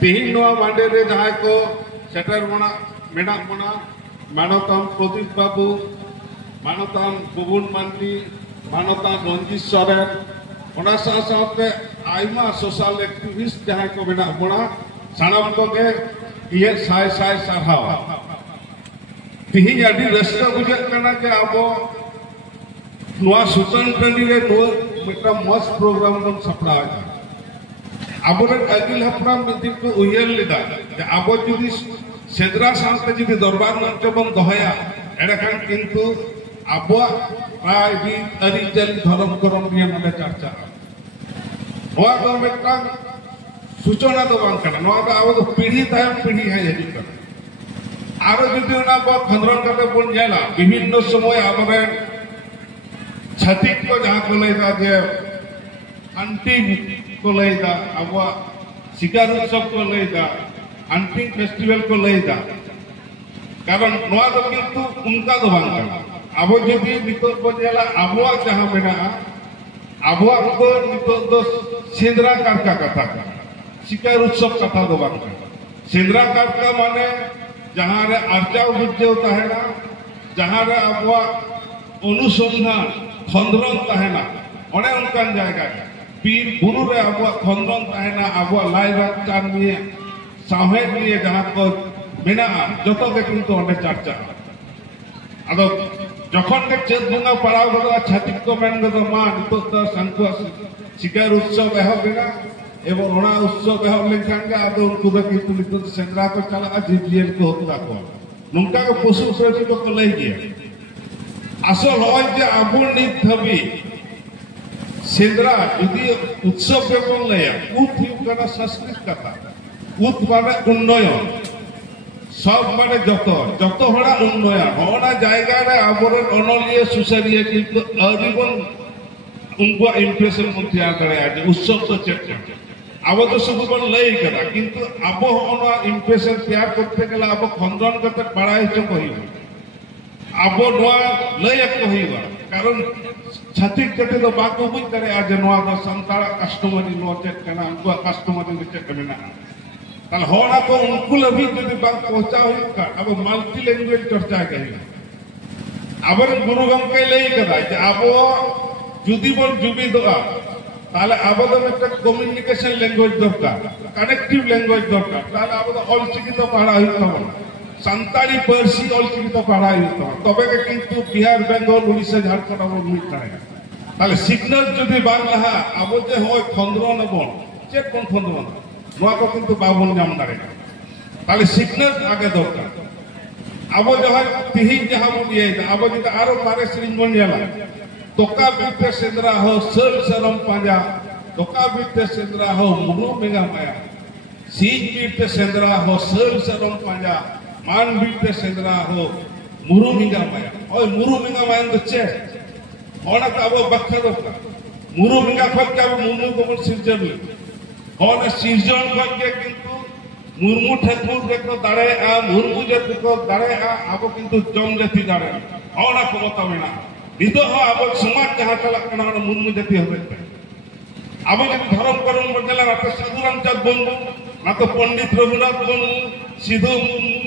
तीन मांडे जहां को सेटर मेना मानवताम प्रदीप बाबू मानवताम बुबुन मांडी मानवताम रंजीत सोरेन सोशल एक्टिविस्ट जहां को मेना बना सानाम को के ये साय साय सारहाव तीन अभी रस्ता बुझे करना के अब नुआ सुतन टंडी रे नुआ मिट्टा मस्त प्रोग्राम बन सपना अब अगिल हपराम दिन को उयर लेदा अब जुदी सेद्रा साथे जुदी दरबार मंच बन दहया एडखान किंतु अब प्राय भी अरिजल धर्म करम निये नले चर्चा नोआ दो मिट्टा सूचना दो बांग कना नोआ दो अब पीढ़ी तायम पीढ़ी है यदि कर आरो जुदी उना बो खंद्रन करते बन जाला विभिन्न समय आबरे छतिक को जहां को लेदा जे हंटिंग को लेदा अब शिकार उत्सव को लेदा हंटिंग फेस्टिवल को लेदा कारण नोआ दो किंतु उनका दो बांग कना अब जुदी नितो बजेला अब जहां मेना अब को नितो दो सेंद्रा कारका कथा शिकार उत्सव कथा दो बांग कना सेंद्रा कारका माने जहां रे आर्चाव बुझे ताहेना जहां रे अब अनुसंधान खंद्रन ताहेना ओने उनकान जायगा पीर बुरु रे अब खंद्रन ताहेना अब लाइरा चान निये साहेब निये जहां को मेना जतो के किंतु ओने चर्चा अदो जखन के चेत बंगा पड़ाव गदा छातिक को मेन गदा मा नितो त संको शिकार उत्सव एहब बेना एवं ओना उत्सव एहब लेखान के आदो उनको द किंतु नितो सेंद्रा को चला जीवजीएल को होता को नुंका को पशु प्रेमी को लई गया असल होय जे आबो नित धबी सेंद्रा यदि उत्सव पे कोन लया उत हुकना संस्कृत कथा उत माने उन्नयन सब माने जत होना उन्नयन होना जायगा रे आबोर अनलिए सुसरिए किंतु अरिबन उनको इंप्रेशन मुथिया करे आज उत्सव तो चेक अब तो सब बन लई करा किंतु अब होना इंप्रेशन तैयार करते गेला अब खंडन करते पढ़ाई छ कहिबा अब नोआ लई कहिबा कारण छातिक कते तो बाको बुझ करे आज नोआ तो संतारा कस्टमर नो चेक करना उनको कस्टमर चेक करना ताल होना को उनको लभी जदि बात पहुंचा होई का अब मल्टी लैंग्वेज चर्चा कहिबा अबर गुरु गमके लई कदा जे अब जुदी बन जुबी दोआ ताले आबदम एक कम्युनिकेशन लैंग्वेज दरकार कनेक्टिव लैंग्वेज दरकार ताले आबद अलचिकित पढ़ा हुई तब संताली पर्सी अलचिकित पढ़ा हुई तब के किंतु बिहार बेंगल उड़ीसा झारखंड अब मिट करे ताले सिग्नल जदि बांग लहा अब जे होय खंद्रन बन चेक कोन खंद्रन नोआ को किंतु बाबन जाम दारे ताले सिग्नल आगे दरकार अब जहां तिहि जहां बन ये अब जदि आरो मारे श्रीन बन जाला तोका बीते सेंद्रा हो सर सरम पांजा तोका बीते सेंद्रा हो मुरु मेगा माया सीज बीते सेंद्रा हो सर सरम पांजा मान बीते सेंद्रा हो मुरु मेगा माया ओय मुरु मेगा माया दचे होना का अब बक्का दोका मुरु मेगा खक का मुरमु को सिरजन ले होना सिरजन खक के किंतु मुरमु ठाकुर के तो दाड़े आ मुरमु जत को दाड़े आ अब किंतु जम जति दाड़े होना को बतावेना नितो अब समाज जहां चला कना मुर्मु जाति हबे अब जब धर्म करम बदला ना तो साधुराम चाँद बनबो ना तो पंडित रघुनाथ बनबो सिधो मुर्मु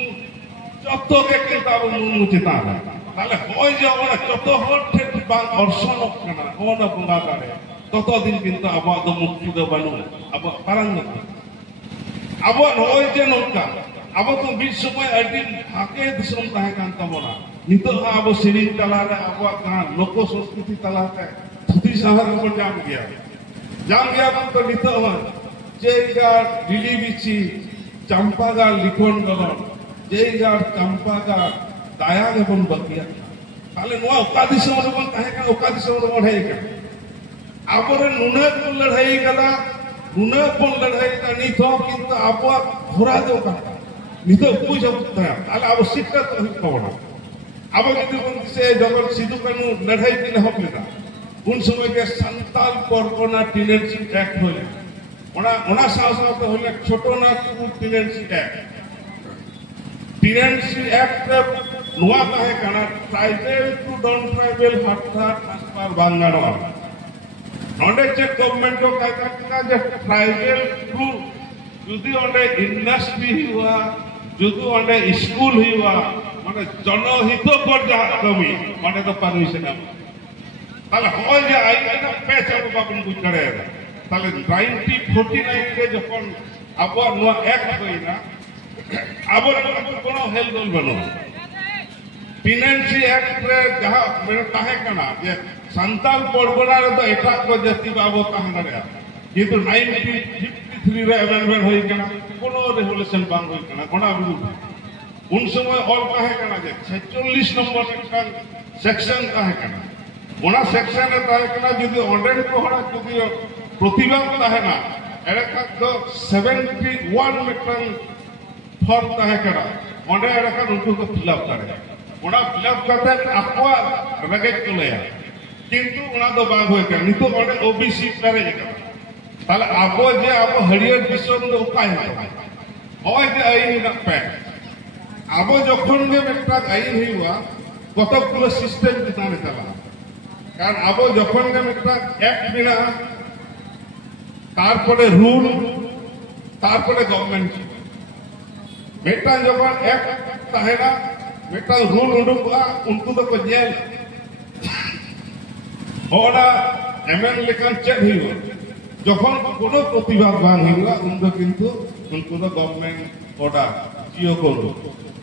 जतो के किंतु अब मुर्मु चिता ताले होय जे ओना जतो हर ठेक बांग अर्शन कना ओना बंगा करे ततो दिन किंतु अब दो मुक्ति दो बानु अब पारंग अब होय जे नोका अब तो बीच समय अडी भागे दिसम ताहे कान तबना नितो अब सिरिन तला रे अब गान लोक संस्कृति तला के थुती शहर में जाम गया तो नितो जेगा दिली बिची चंपागा लिखोन गलन जेगा चंपागा दाया एवं बकिया ताले नोआ ओका दिसम रे बन ताहे का ओका दिसम रे बढ़ाई का आबरे नुने को लड़ाई कला नुने को लड़ाई का नितो किंतु अब घोरा दो का नितो पूछ ताले अब शिक्षा तो कबड़ा अब यदि से जब सिद्धू कानू लड़ाई की हक लेता उन समय के संताल परगना टेनेंसी एक्ट होले ओना साथ होले छोटो नागपुर टेनेंसी एक्ट नुआ ताहे कना ट्राइबल टू नॉन ट्राइबल हाथा ट्रांसफर बांगाड़ो नोंडे चेक गवर्नमेंट को कहता जे ट्राइबल टू जुदी ओंडे इंडस्ट्री हुआ जुदी ओंडे स्कूल हुआ माने जनहित पर जा कमी माने तो परमिशन ताले होय जे आइना पेच अब बाबन बुझ करे ताले 1949 रे जखन अब नुआ एक्ट होइना अब कोनो हेल गोल बनो फिनेंसी एक्ट रे जहां मेरे ताहे कना जे संताल पड़गोना रे तो एटा को जति बाबो ताहना रे किंतु 1953 रे अमेंडमेंट होई कना कोनो रेवोल्यूशन बांग होई कना कोना विरुद्ध उन समय और ताहे कना जे 46 नंबर का सेक्शन ताहे कना ओना सेक्शन रे ताहे कना जदि ऑर्डर को हड़ा जदि प्रतिभा ताहे ना एरका तो 71 मिटन फॉर्म ताहे कना ओंडे एरका उनको को फिलअप करे ओना फिलअप करते आपवा रगेज को लेया किंतु ओना दो बाग होय कर नितो ओंडे ओबीसी पेरे जका ताले आबो जे आबो हरियर दिसम दो उपाय होय जे आईन ना पे आबो जखन गे मेटा आईन हुआ কতগুলো সিস্টেম বিধানে চলা কারণ আবো যখন মেটা এক বিনা তারপরে রুল তারপরে গভর্নমেন্ট मेटा जब एक तहना मेटा रूल उडुकला उनको तो जेल होना एमएन लेकिन चेक हुआ যখন কোনো প্রতিবাদ বান হইলা উनको কিন্তু उनको तो गवर्नमेंट ऑर्डर जियो করলো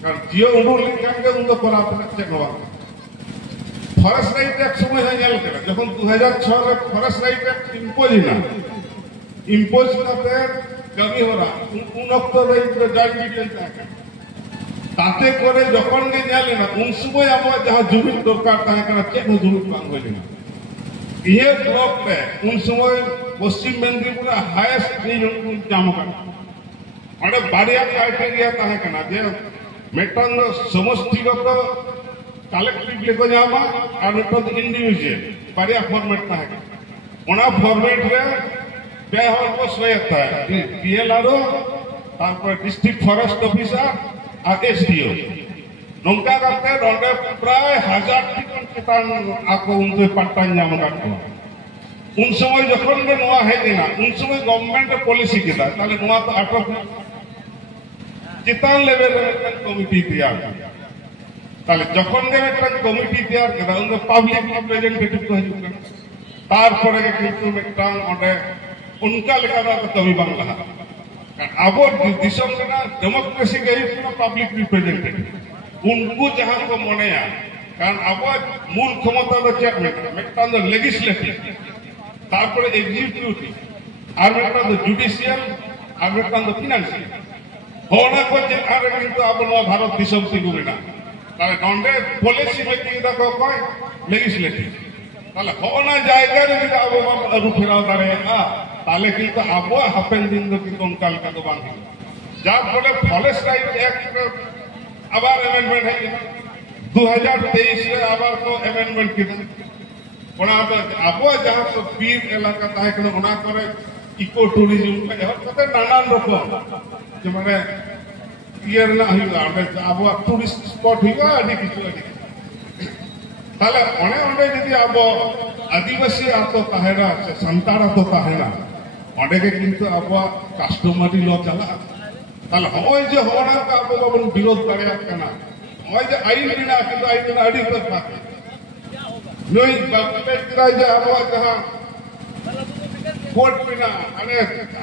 কারণ জিও উডুল লেখান কে उनको করা আপনা চেক হওয়া ফরেস্ট রাইট এক সময় হয়ে গেল কেন যখন 2006 রে ফরেস্ট রাইট এক ইম্পোজ করতে कमी हो रहा उन अक्तर जॉइंट डिटेल ताते करे যখন গে জালে না উন সময় আমরা যাহা জমি দরকার তাহে কারণ চেক জমি পাং হইল না ইহে ব্লক রে উন সময় পশ্চিম মেদিনীপুর হাইয়েস্ট রিজন জাম কাট অনে বাড়িয়া ক্রাইটেরিয়া তাহে কানা যে মেটান সমষ্টিগত কালেক্টিভ লেখো জামা আর মেটান ইন্ডিভিজুয়াল বাড়িয়া ফরম্যাট তাহে ওনা ফরম্যাট রে ব্যয় হওয়ার প্রশ্ন একটা ডিএলআরও তারপরে ডিস্ট্রিক্ট ফরেস্ট অফিসার আর এসডিও নৌকা কাটতে রন্ডে প্রায় 1000 টিকন কেতান আকো উনকে পাট্টান জাম কাটতো উন সময় যখন গে নোয়া হেদে না উন সময় গভর্নমেন্টের পলিসি কেতা তাহলে নোয়া তো আটক চিতান লেভেলের একটা কমিটি তৈরি তাহলে যখন গে একটা কমিটি তৈরি কেতা উনকে পাবলিক রিপ্রেজেন্টেটিভ তো হইছে তারপরে কিন্তু একটা ওটা उनका लेकर कभी बांग्ला अब दिसम का डेमोक्रेसी के पब्लिक रिप्रेजेंटेटिव उनको जहां को मनेया कारण अब मूल क्षमता तो चेक मेटा लेजिस्लेटिव तारपरे एग्जीक्यूटिव और मेटा जुडिशियल और मेटा फाइनेंशियल होना को जे आरे किंतु अब नो भारत दिसम सिगुना ताले नंडे पॉलिसी मेकिंग दा को कोई लेजिस्लेटिव ताले होना जायगा रे अब अरु फेराव दारे ताले किंतु अब हापेन दिन दो किंतु उनका लेका तो बांध जार फले फॉरेस्ट राइट एक्ट आबार अमेंडमेंट है 2023 रे आबार को अमेंडमेंट किदा ओना तो अब जहां तो बीर इलाका ताहे कनो ओना करे इको टूरिज्म पे हर कते नानान रकम जे माने ईयर ना हिला अब टूरिस्ट स्पॉट हिगा आदि किछु आदि ताले ओने ओने यदि अब आदिवासी आतो ताहेना से संतारा तो ताहेना ओंडे के किंतु अब कास्टमारी लो चला ताले होय जे होना का अब बाबन विरोध करे कना होय जे आईन बिना किंतु आईन अडी तो पाके नई बापे किरा जे अब जहां कोर्ट बिना अने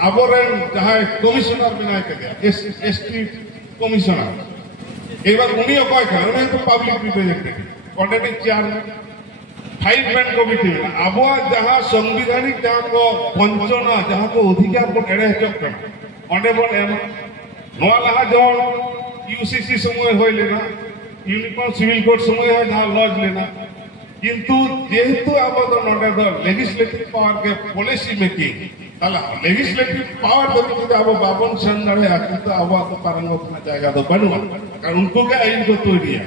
आबोरेन जहां कमिश्नर बिना के दिया एसटी कमिश्नर एबार उनी कय का उनी तो पब्लिक रिप्रेजेंटेटिव ओंडे चेयरमैन 5 मैन कमिटी अब जहां संवैधानिक जहां को पंचना जहां को अधिकार को एड़े चक ओंडे बन एम नोआ लहा जवन यूसीसी समय होय लेना यूनिफॉर्म सिविल कोड समय है जहां लॉज लेना किंतु जेहेतु अब तो नोडे दो लेजिस्लेटिव पावर के पॉलिसी मेकिंग ताला लेजिस्लेटिव पावर तो कि अब बाबन संदड़े किंतु अब तो पारंगत ना जाएगा तो बनवा कारण उनको के आईन को तैयारी है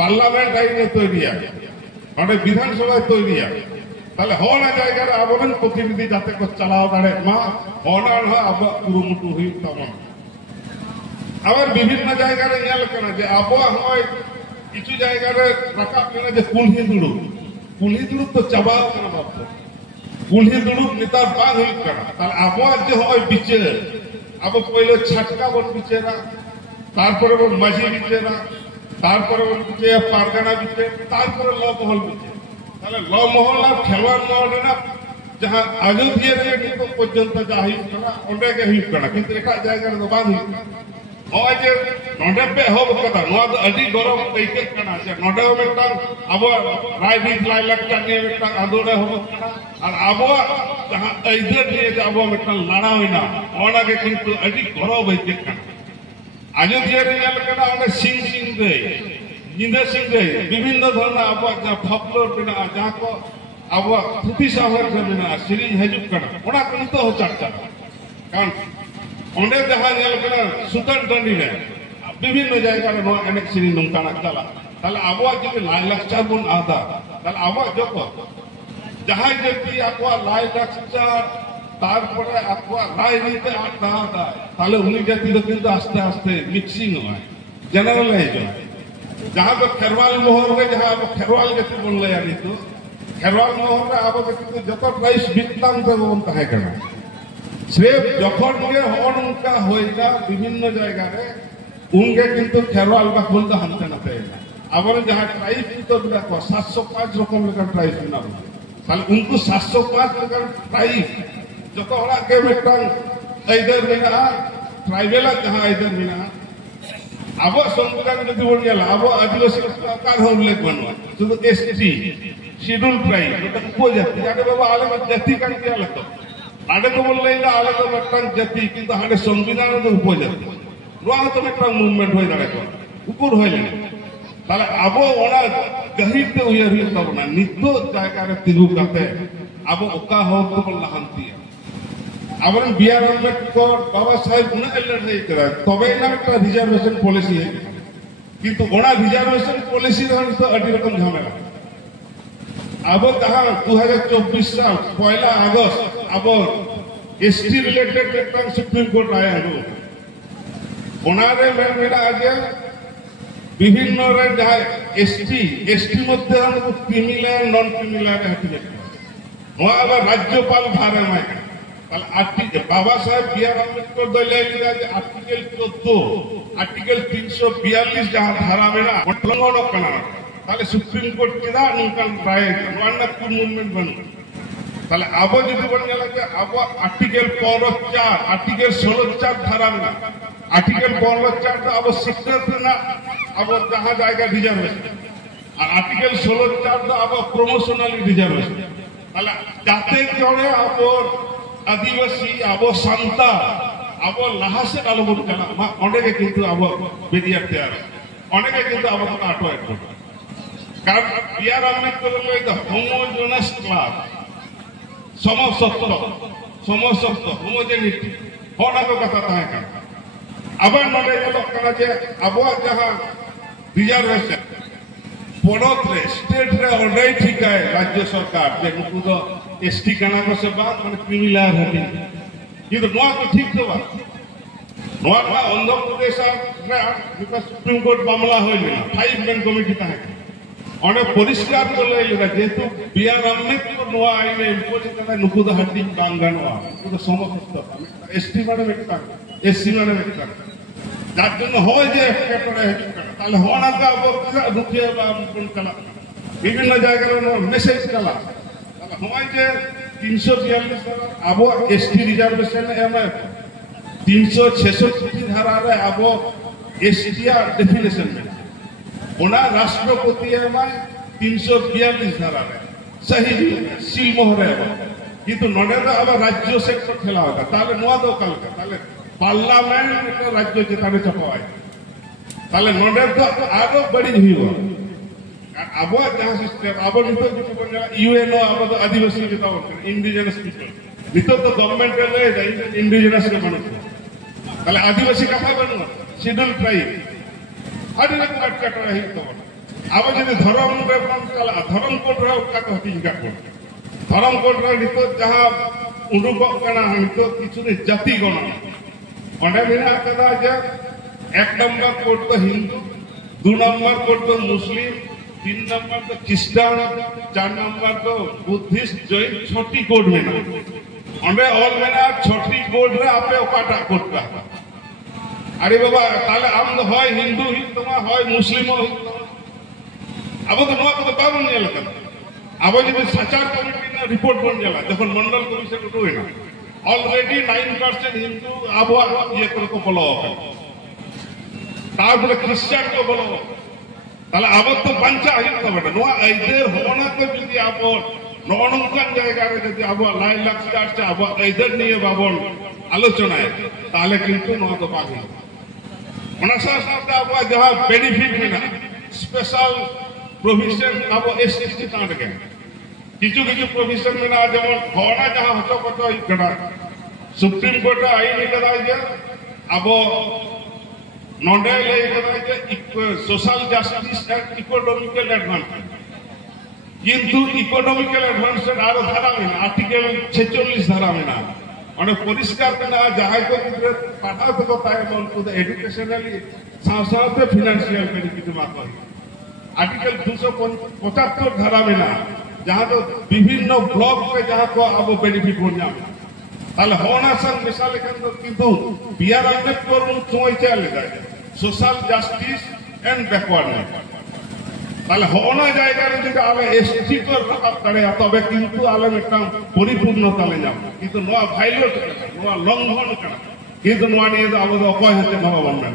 पार्लियामेंट आईन को तैयारी है विधानसभा तैयारी ताले होना जायगा आबोरेन प्रतिनिधि जाते को चलाओ दाड़े मा होना अब कुरुमुटु हुई तमाम आबार विभिन्न जायगा रे नेल कना जे अब होय কিছু জায়গায় রাখাব না যে কুলহি দুড়ুব তো চাবাও কেন ভাবতো কুলহি দুড়ুব নেতার বাং হইব কেন তাহলে আবহাওয়ার যে হয় বিচার আবার পয়লা ছাটকা বন বিচারা তারপরে বন মাঝি বিচারা তারপরে বন বিচার পারগানা বিচার তারপরে ল মহল বিচার তাহলে ল মহল আর খেলোয়াড় মহল না जहाँ अयोध्या नित पर्यंत जा अंडे के किंतु एट जगह बांग नॉजे नोडे पे होब कदा नोआ दो अडी गरम कइके कना से नोडे मेटा अब राजनीति लाई लक्ष्य निये मेटा आंदोलन होब कना और अब जहाँ अयोध्या निये अब मेटा लड़ा होइना ओना के किंतु अडी गरम होइके कना अयोध्या निये कना ओने सिंह रे जिंदा सिंह रे विभिन्न धरना अब जा फॉलोअर बिना जहाँ को अब थुती सावर जमीना सीरीज हजूब कना ओना किंतु हो चर्चा कारण ओंडे जहां नेल कना सुतन टंडी रे विभिन्न जगह रे नो एनेक सीरीज नंकाना चला ताले आबो जदि लाई लाक्चर बन आदा ताले आबो जको जहां जति आपवा लाई लाक्चर तारपरे आपवा राजनीति आदा आदा ताले उनी जति दो किंतु आस्ते आस्ते मिक्सिंग होय जनरलाइज जहां पे खेरवाल मोहर रे जहां खेरवाल जति बन ले यानी तो खेरवाल मोहर रे आबो किंतु जत प्राइस बिकताम से बन ताहे कना सिर्फ যখন गे হন উনকা হইনা বিভিন্ন জায়গায় উনকে কিন্তু খেরওয়াল বা খুলতে হানতে না পায় আবার যাহা ট্রাইব তো দেখো 705 রকম লেখার ট্রাইব না তাহলে উनको 705 লেখার ট্রাইব যত ওরা কে মেটাং ইধর মেনা ট্রাইবেলা যাহা ইধর মেনা আবো সংবিধান যদি বল গেল আবো আদিবাসী কার উল্লেখ বানवा শুধু এসটি শিডিউল ট্রাইব এটা উপজাতি আগে বাবা আলেম জাতি কান কি আলাদা आडे तो बोल रहे आले तो मेट्टांग जाति किंतु हाडे संविधान तो उपजाति रोआ तो मेट्टांग मूवमेंट होय दाड़े को ऊपर होयले ताले आबो ओना गहिर ते उयर हुई तबना नितो जायगा रे तिगु काते आबो ओका हो तो लहांती आबरन बीआर अम्बेडकर बाबा साहेब उना एलर नहीं करा तबे ना एक रिजर्वेशन पॉलिसी है किंतु ओना रिजर्वेशन पॉलिसी रहन तो अडी रकम झमेला अब कहा 2024 साल 1 अगस्त अब एसटी रिलेटेड एक सुप्रीम कोर्ट आया है ओनारे मेरा आगे विभिन्न रे जहाँ एसटी मध्य हमको क्रिमिनल नॉन क्रिमिनल हटी अब राज्यपाल भारे में बाबा साहेब बीआर अम्बेडकर दलिया आर्टिकल 14 आर्टिकल 342 जहाँ धारा में उल्लंघन करना ताले सुप्रीम कोर्ट किदा नंकन राय नोना कुन मूवमेंट बन ताले आबो जदि बन गेला के आबो आर्टिकल 4 आर्टिकल 16 धारा में आर्टिकल 4 तो आबो सेक्टर ना आबो जहां जाएगा रिजर्वेशन और आर्टिकल 16 तो आबो प्रमोशनली रिजर्वेशन ताले जाते जड़े आबो आदिवासी आबो सांता आबो लाहासे आलो बन केला मा ओंडे के किंतु आबो बेदिया तैयार ओंडे के किंतु आबो आटो एक कारण B R Ambedkar the homogeneous class समसत्व होमोजेनिटी होना को कथा था है अब नोडे जो कना जे अब जहां रिजर्वेशन पड़ोत रे स्टेट रे ऑलरेडी ठीक है राज्य सरकार जे नुकु दो एसटी कना को से बात माने क्रिमिनल हटी ये तो नोआ तो ठीक तो बात नोआ आंध्र प्रदेश रे सुप्रीम कोर्ट मामला होइले 5 मैन कमिटी था है ओने परिष्कार करले जेतु बीआर अम्बेडकर नोआ आईने इम्पोज करा नुकुद हड्डी बांगानवा तो समस्त एसटी माने मेटा एससी माने मेटा যার জন্য হয় যে পেপারে তাহলে হনা কা দুঃখে বা কোন কলা বিভিন্ন জায়গায় মেসেজ কলা তাহলে হয় যে 342 আবো এসটি রিজার্ভেশন এমে 366 ধারা রে আবো এসটিআর ডেফিনেশন में ओना राष्ट्रपति एमए 342 धारा रे सही सील मोहरे किंतु नोडे अब राज्य सेक्टर खेला होगा ताले नोआ दो कल का ताले पार्लियामेंट राज्य चेताने चपावाय ताले नोडे तो आगो बड़ी हुई हो अब जहां सिस्टम अब नितो जो बन यूएनओ अब तो आदिवासी जेता इंडिजिनस पीपल नितो तो गवर्नमेंट ले इंडिजिनस के बनो ताले आदिवासी कथा बनो शेड्यूल ट्राइब आदि लोग कट रही तो अब जब धर्म रे बन चला धर्म कोड रे का कहती का धर्म कोड रे नितो जहां उडुक कना नितो किछु ने जाति गणना ओंडे बिना कदा जे 1 नंबर कोड तो हिंदू 2 नंबर कोड तो मुस्लिम, 3 नंबर तो क्रिश्चियन, 4 नंबर तो बुद्धिस्ट जैन छोटी कोड में ना अंडे ऑल में ना छोटी कोड रे आपे ओकाटा कोड का अरे बाबा ताले आम तो হয় हिंदू ही तमा হয় मुस्लिम ही अब तो नवा तो बाबन नेल कर अब जब सचार कमिटी ना रिपोर्ट बन जाला जखन मंडल कमिशन उठो ना ऑलरेडी 9% हिंदू अब ये को बोलो तारपरे क्रिश्चियन को बोलो তাহলে আবার তো বাঞ্চা হইতে হবে না এইদের হওয়ানাকে যদি আবার ননকান জায়গায় যদি আবার লাই লাগছে আসছে আবার এইদের নিয়ে বাবন আলোচনায় তাহলে কিন্তু নয় তো পাবে ওনার সাথে আবার যাহা বেনিফিট মিনা স্পেশাল প্রভিশন আবার এসটি কাটকে কিছু কিছু প্রভিশন মিনা যেমন হওয়ানা যাহা হতো কত ইকড়া সুপ্রিম কোর্টে আইন এটা যে আবার nodal social justice and economical advancement किंतु इकोनॉमिकल एडवांसमेंट आरो धारा में आर्टिकल 46 धारा में ना और परिष्कार करना जहां को पाठा तो बताए उनको एजुकेशनली साथ फाइनेंशियल बेनिफिट माको आर्टिकल 275 धारा में ना जहां तो विभिन्न ब्लॉक पे जहां को अब बेनिफिट बन जाए তাহলে হওয়ানাসন মিসাল কিন্তু কিন্তু বিআর আম্বেদকর সময় চলে যায় সোশ্যাল জাস্টিস এন্ড ব্যাকওয়ার্ডনেস তাহলে হওয়ানা জায়গায় যদি আলে এসটি কর রাখা করে তবে কিন্তু আলে একটা পরিপূর্ণতা লে যাব কিন্তু নোয়া ভাইলেট নোয়া লঙ্ঘন করা কিন্তু নোয়া নিয়ে আমাদের অকয় হতে নবা বলবেন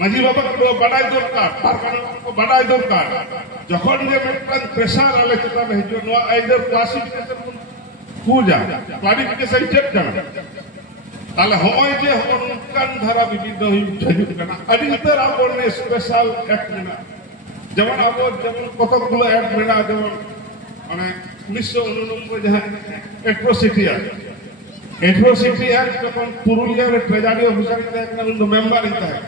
মাঝি বাবা को বাড়াই দরকার তার কারণে বাড়াই দরকার যখন যে একটা প্রেসার আলে চিন্তা হইছে নোয়া আইদার ক্লাসিফিকেশন पूजा क्लारिफिकेशन चेक करना ताले होय जे हनकान धारा विविध हिजुक करना अधिकतर आपने स्पेशल एक्ट में जेमन अब जेमन कतकगुलो एक्ट में जेमन माने 1989 जहां एट्रोसिटी एक्ट যখন পুরুলিয়ার ট্রেজারি অফিসার একটা মেম্বার হিতা है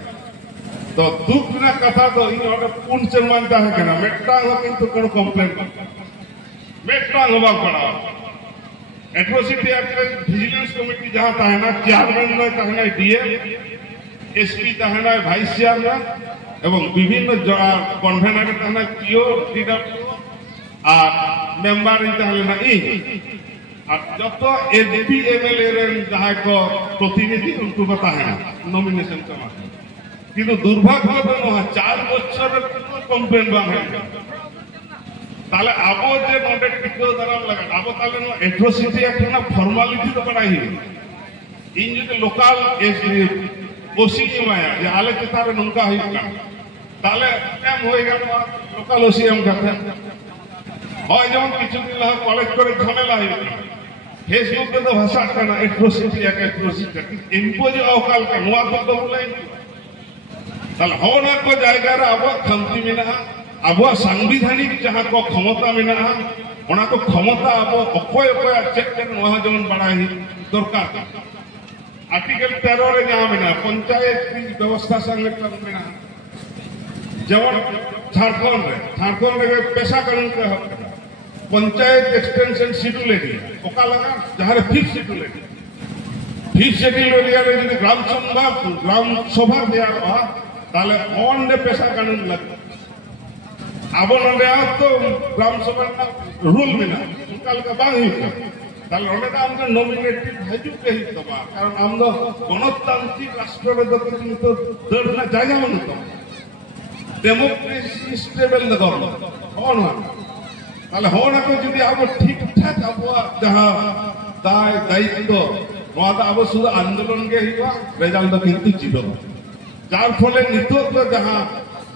तो दुख ना कथा तो इन ऑर्डर पूर्ण से मानता है कि ना मेट्टा हो किंतु कोनो कंप्लेंट मेट्टा होबा पड़ा एट्रोसिटी एक्ट विजिलेंस कमिटी जहां ताहना चेयरमैन में ताहना डीएम एसपी ताहना वाइस चेयरमैन एवं विभिन्न कन्वेनर ताहना पीओ डीडब्ल्यू और मेंबर ताहना ई और जत एमपी एमएलए रे जहां को प्रतिनिधि उनको बताहना नॉमिनेशन का किंतु दुर्भाग्य तो 4 বছর কমপ্লেন বাংলা তাহলে আবো যে নডেট টিকো দারাম লাগা আবো তাহলে নো এট্রোসিটি একটা ফর্মালিটি তো বাড়াই ইন যদি লোকাল ওসি মায়া যে আলে তারে নঙ্কা হইকা তাহলে এম হয়ে গেল লোকাল ওসি এম কথা হয় যেমন কিছুদিন লাগে কলেজ করে ঝামেলা হইকা ফেসবুকে তো ভাষা কেন এট্রোসিটি ইম্পোজ অকাল কা নোয়া তো বলে তাহলে হওনা কো জায়গায় আবো খামতি মিনা अब सांविधानिक जहां को क्षमता में ना को क्षमता अब अखय अखय चेक कर वहां जमन बढ़ाई दरकार आर्टिकल 13 रे जहां में पंचायत व्यवस्था संगठन में जमन झारखंड रे पेशा कानून के हक पंचायत एक्सटेंशन शेड्यूल है ओका लगा जहां फिक्स शेड्यूल एरिया रे यदि ग्राम सभा दिया हुआ ताले ऑन दे पेशा कानून लग अब नोडे तो ग्राम सभा रूल में ना उनकाल का बांग ही ताले नोडे का हमके नॉमिनेटेड हजू के ही तो बा कारण हम तो गणतांत्रिक राष्ट्र रे तो दरना जायगा मन तो डेमोक्रेसी स्टेबल द गवर्नमेंट होन ताले होना को जदी अब ठीक ठाक अब जहां दायित्व नोदा अब सुधा आंदोलन के हिवा रिजल्ट तो किंतु जीरो जार फले नितो तो जहां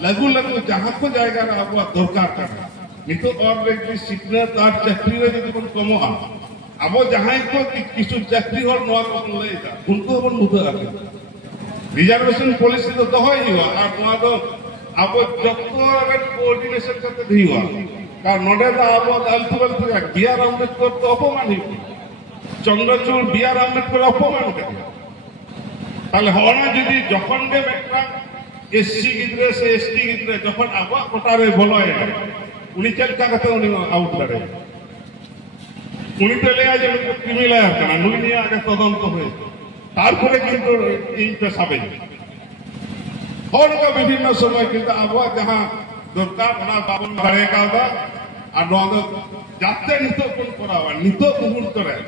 लगू लगू जहां को जाएगा ना अब दरकार करना नितो ऑलरेडी सिकनेस और चाकरी रे जदी कोन कमो अब जहां को किछु चाकरी हर नवा को लेता उनको बन मुद्दा रखे रिजर्वेशन पॉलिसी तो दहई हुआ और नवा तो अब जतो कोऑर्डिनेशन करते दी हुआ कारण नडे तो अब अल्टीमेट बिआर अम्बेडकर तो अपमान ही चंद्रचूड़ बिआर अम्बेडकर अपमान करे তাহলে হওনা যদি যখন দে একটা এসসি গিদ্রে সে এসটি গিদ্রে যখন আবা কোটারে বলয় উনি চেষ্টা করতে উনি আউট করে উনি তো লে আজ ক্রিমিনাল কেন নুই নিয়ে আগে তদন্ত হয়ে তারপরে কিন্তু এই পেশাবে और विभिन्न समय किंतु अब जहां दरकार बाबन दाड़े का और जाते नितो करावा नितो मुहूर्त रे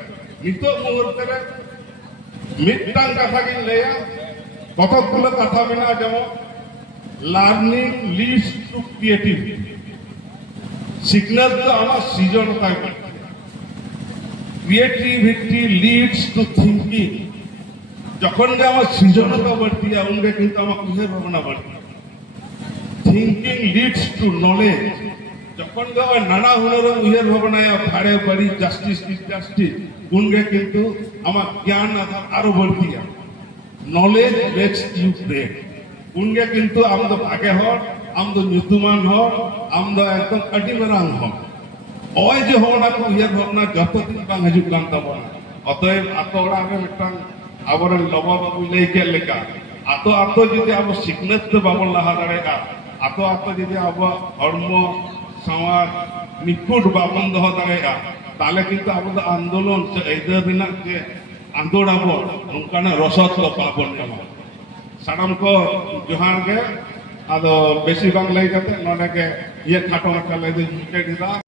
मिट्टान कथा की लैया कतकगुलो कथा मेना जेमन learning leads to creativity sickness तो आमा सृजनता क्रिएटिविटी लीड्स टू थिंकिंग जखन गे आमा सृजनता बढ़ती है उनके किंतु आमा उहे भावना बढ़ती थिंकिंग लीड्स टू नॉलेज जखन गे नाना हुनर उहेर भावना भाड़े बड़ी जस्टिस इनजस्टिस उनके किंतु आमा ज्ञान आरो बढ़ती है नॉलेज मेक्स यू ग्रेट उनके किंतु आम दो भागे हर आम दो ᱧᱩᱛᱩᱢᱟᱱ हर आम दो एकदम अडी मरांग हर ओय जे होना को उहेर भावना जतो दिन बांग हजु कान तबना अतएव आतो ओड़ा रे मिटांग आबोर लबा बाबू लई के लेका आतो जदि अब सिकनेस तो बाबन लहा दाड़ेगा आतो जदि अब हर्म समाज निकुट बाबन दह दाड़ेगा ताले किंतु अब आंदोलन से ऐदा बिना के आंदोड़ाबो नोंकाना रसद को बाबन ᱧᱟᱢᱟ सानाम को जोहार गे आदो बेसी बांग लई कते नोडे के ये खाटो माछा लई दे